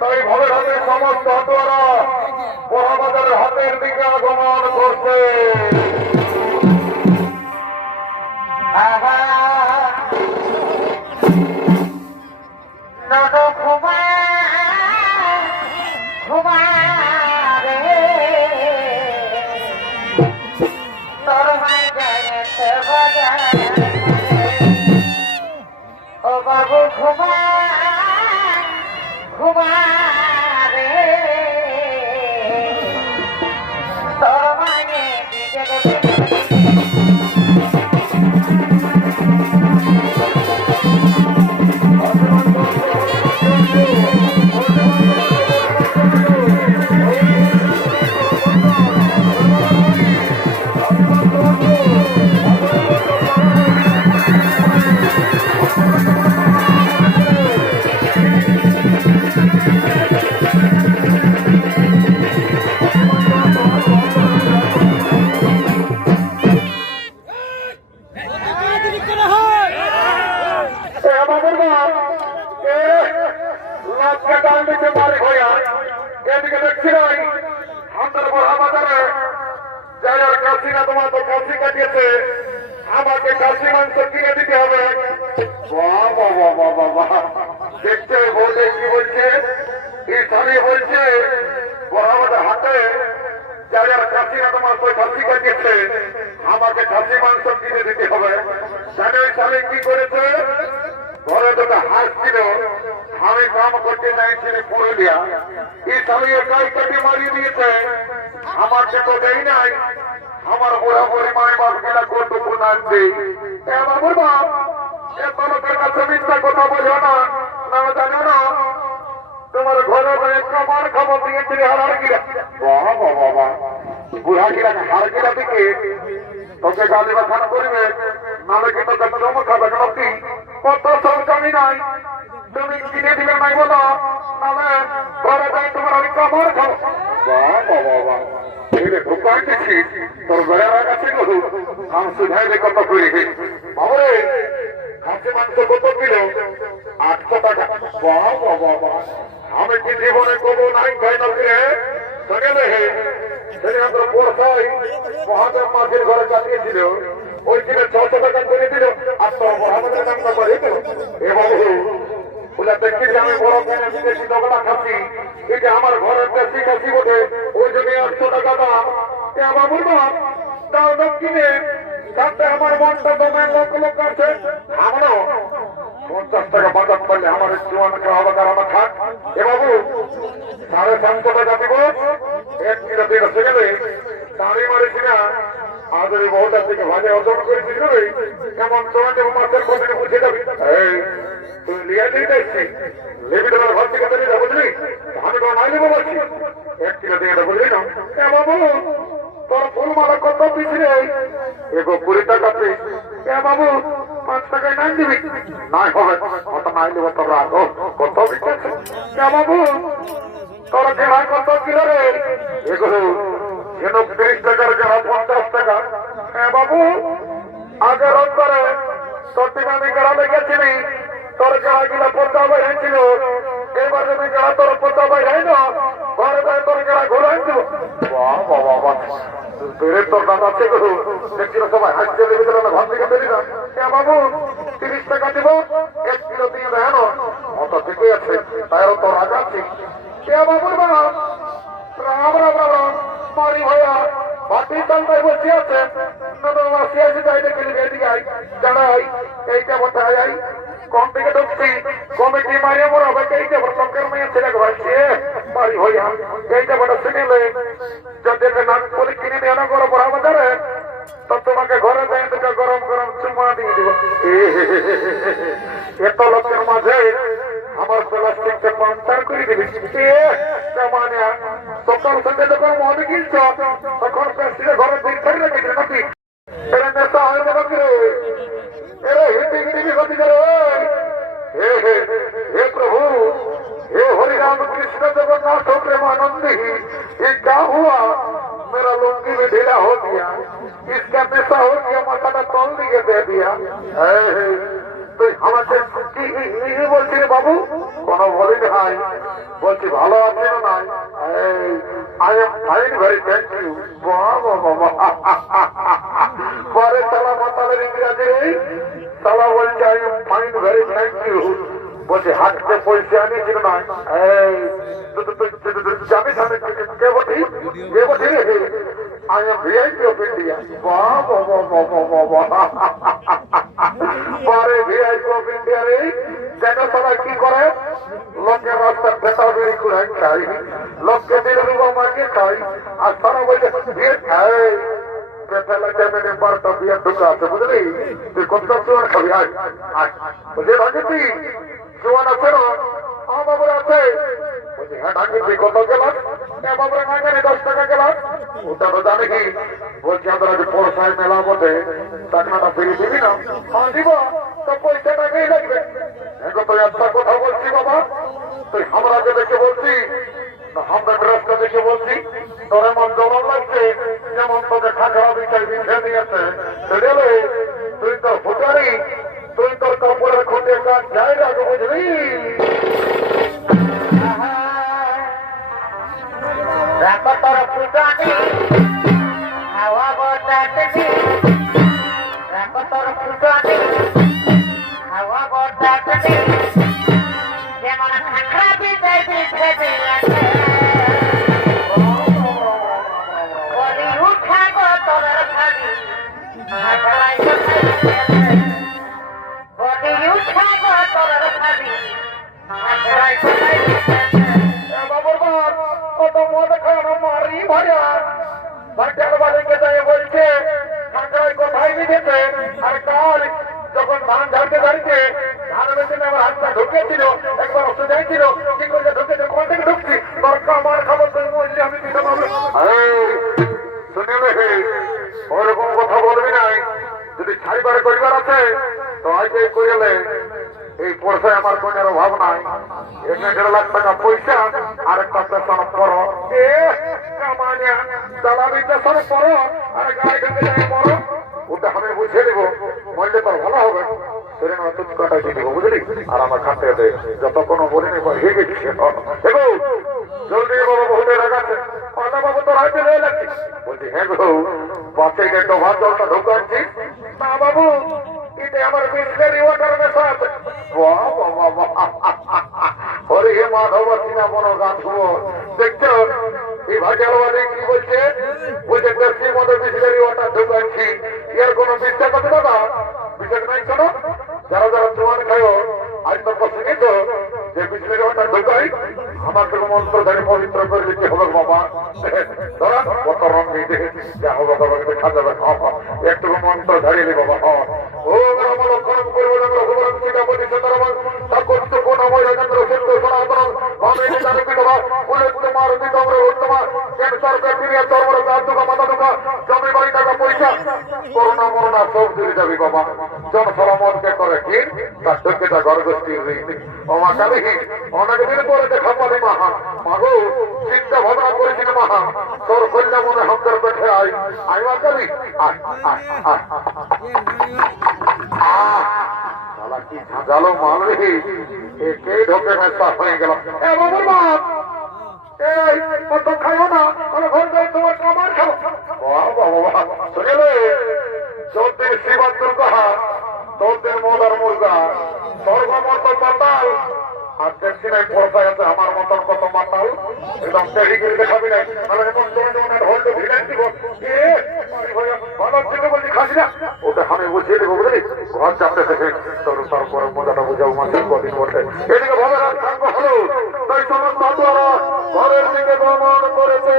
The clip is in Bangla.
তাই ভবিষ্যতের ভাবে সমস্ত হাতুয়ারা বড়বাজারের হাতের দিকে আগমন করছে। এদিকে দেখছি নাই, আমাদের বড়বাজারে যাইয়ার কাশি তোমার তো কাশি কাটিয়েছে, আমাকে কাশি মাংস কিনে দিতে হবে। দেখছে বৌদে কি বলছে? এই স্বামী বলছে বড়বাজার হাটে যাইয়ার কাশি না তোমার তো কাশি কাটিয়েছে। আমাকে খাসি মাংস কিনে দিতে হবে। ওই স্বামী কি করেছে? ঘরে দুটো হাঁস ছিল আমি কাম করতে চাইছি পুরুলিয়া। এই স্বামী একাই কেটে মারিয়ে দিয়েছে। আমাকে তো দেই নাই। আমার বুড়া বুড়ি মাই বাপ কতটুকু নাচবে এ বাবুর বাপ কথা বলো না। তোকে গালি করবে। কি তোকে আমি কি জীবনে কবো নাই সঙ্গে হে সেখানে টাকা আর আমি খাচ্ছি আমার ঘরের খাচ্ছি বটে ওই জন্য আটশো টাকা দাম আমার বলব তাও দক্ষিণে আমার মনটা দমে লোক লোক আছে। আমারও পঞ্চাশ টাকা বাজার করলে আমার জোয়ান খাওয়া কারণ থাক। এ বাবু, সাড়ে পাঁচশো টাকা দিব। এক কিলো দিয়ে বসে গেলে দাঁড়িয়ে মারিছি না আজ ওই বহুটার থেকে ভাজে অর্জন করেছি রে। কেমন তোমার যেমন মাছের কোটিকে বুঝে যাবি? তুই লিয়ে দিয়ে দেখছি লেবি তোমার ঘর থেকে বুঝলি? এক বুঝলি না? বাবু, তোর ফুল মালা কত রে? এগো কুড়ি টাকা পিস এ বাবু পাঁচ টাকায় নাই দিবি নাই হবে কত নাই দেবো তোর রাগ কত বাবু তোর কেনা কত কিলো রে এগুলো যেন তিরিশ টাকার কেনা পঞ্চাশ টাকা হ্যাঁ বাবু আগে রোজ করে তোর আমি গেড়ালে গেছিলি তোর গেড়া গুলা পচা বাই হয়েছিল এবার যদি গেড়া তোর পচা বাই হয় না ঘরে ঘরে তোর গেড়া ঘুরে বাহ বাহ বেড়ের তোর দাদা গো। দেখছিল সবাই হাসতে দিল না ঘর থেকে বেরি না বাবু, তিরিশ টাকা দিব? এক কিলো দিয়ে দেয় না অত ঠিকই আছে তাইও তোর আছে। কে বাবুর বাবা রাম রাম রাম রাম। মারি ভাইয়া ভাটি চালটাই বসে আছে। মাসি আছে, যাই দেখে এদিকে আই জানাই এইটা বসে আই কম থেকে ঢুকছি? কমিটি মারিয়ে মোর হবে এইটা বড় লঙ্কার মেয়ে ছেলে বড় শুনিলে যদি নাক করে কিনে দেওয়া না করো বড় বাজারে, তো তোমাকে ঘরে যাই দুটো গরম গরম চুমা দিয়ে দিব। এত লোকের মাঝে আমার প্লাস্টিকটা পাঞ্চার করে দিবি। মানে সকাল সন্ধ্যে যখন মনে কিনছ, তখন প্লাস্টিকের ঘরে দিন করে রেখেছে নাকি? বলছি রে বাবু কোনো বলি নাই বলছি ভালো আছে নাই আই থ্যাংক ইউ বাবা পরে তালা মাতালের ইংরাজি তালা বলছে I am fine very thank you বলছে হাটতে পয়সা আনি ছিল না যাবি সামনে কে বটি কে বটি রে I am VIP of India বাহ বাহ বাহ বাহ বাহ বাহ পরে ভিআইপি অফ ইন্ডিয়া রে দেখো তারা কি করে? লোকের রাস্তা ফেটা বেরি করে খাই লোককে দিলে রুবা মাকে খাই আর তারা বলছে ভিড় খাই লাগে মেরে বারোটা বিয়ে ঢুকা আছে, বুঝলি? তুই কত চুয়ার খাবি, আয়। আয়। বুঝে ভাগে তুই চুয়ান আছে না? আমার আছে। হ্যাঁ ভাগে তুই কত হ্যাঁ বাবুরে আমরা যে হ্যাঁ একটা কথা বলছি, বাবা। তুই আমরাকে দেখে বলছি আমরা ড্রেসটা দেখে বলছি, তোর এমন জবাব লাগছে, যেমন তোকে খাখরা বিছাই বিছে দিয়েছে আর কাল যখন ধান ঝাড়তে দাঁড়িয়েছে ধান মেশিনে আমার হাতটা ঢুকেছিল একবার ওষুধ যাইছিল কি করে ঢুকেছে কোন থেকে ঢুকছি দরকার আমার খবর তুই বললি আমি দিতে পারব শুনে রে ওরকম কথা বলবি নাই। যদি ছাইবার করিবার আছে তো আজকে করিলে এই পয়সায় আমার কোনের অভাব নাই। এখানে দেড় লাখ টাকা পয়সা আর একটা এ কামানিয়া দালালি পেছন পড়ো আর গাড়ি ওটা আমি বুঝিয়ে দেবো মরলে তোর ভালো হবে। না না ভাটিয়াল কি বলছে? বলছে, দেশি বিসলেরি ওয়াটার ঢুকাচ্ছি। এর কোনো বিশ্বাস আছে দাদা? বিশ্বাস নাই শোনো। যারা যারা তোমার খাও আজ তো পছন্দ তো যে বিসলেরি ওয়াটার ঢুকাই আমার তো মন্ত্র ধরে পবিত্র করে দিতে হবে বাবা। ধরা, কত রং দিতে যা হবে বাবা, দেখা যাবে একটু মন্ত্র ধরিয়ে বাবা ও রঘুবরণ কোন আমার রাজেন্দ্র সিন্ধু সনাতন। ভাবে তোমরা দুকা জমি বাড়ি টাকা, পয়সা করোনা মরোনা সব দিয়ে যাবি বাবা। জন করে কি তার ঢুকেটা গর্ভস্থী ওমা কালী অনেক দিন পরে দেখা পারি মাহা। মাগো চিন্তা ভাবনা করেছিল মাহা। তোর কন্যা মনে হামদের পেটে আই আই মা কালী আয় আয় আয়। কি ঝাঁঝালো মাল রে। এ ঢোকে মেসা হয়ে গেল। এ বাবুর বাপ! এই কত খাইও না ঘর তোমার কামার খাও বাহ বাহ বাহ শুনে রে চোদ্দিন শিবার দুর্গা চোদ্দিন মোদার মুর্গা স্বর্গমত পাতাল আর দেখছি নাই পড়তা আছে আমার মতন কত মাতাল একদম টেরি করে দেখাবি না মানে এমন জমে জমে ঢোলটা ভিড়াই দিব ভালো ছিল বলছি খাসি না ওটা আমি বুঝিয়ে দেবো হলো ঘরের দিকে ভ্রমণ করেছে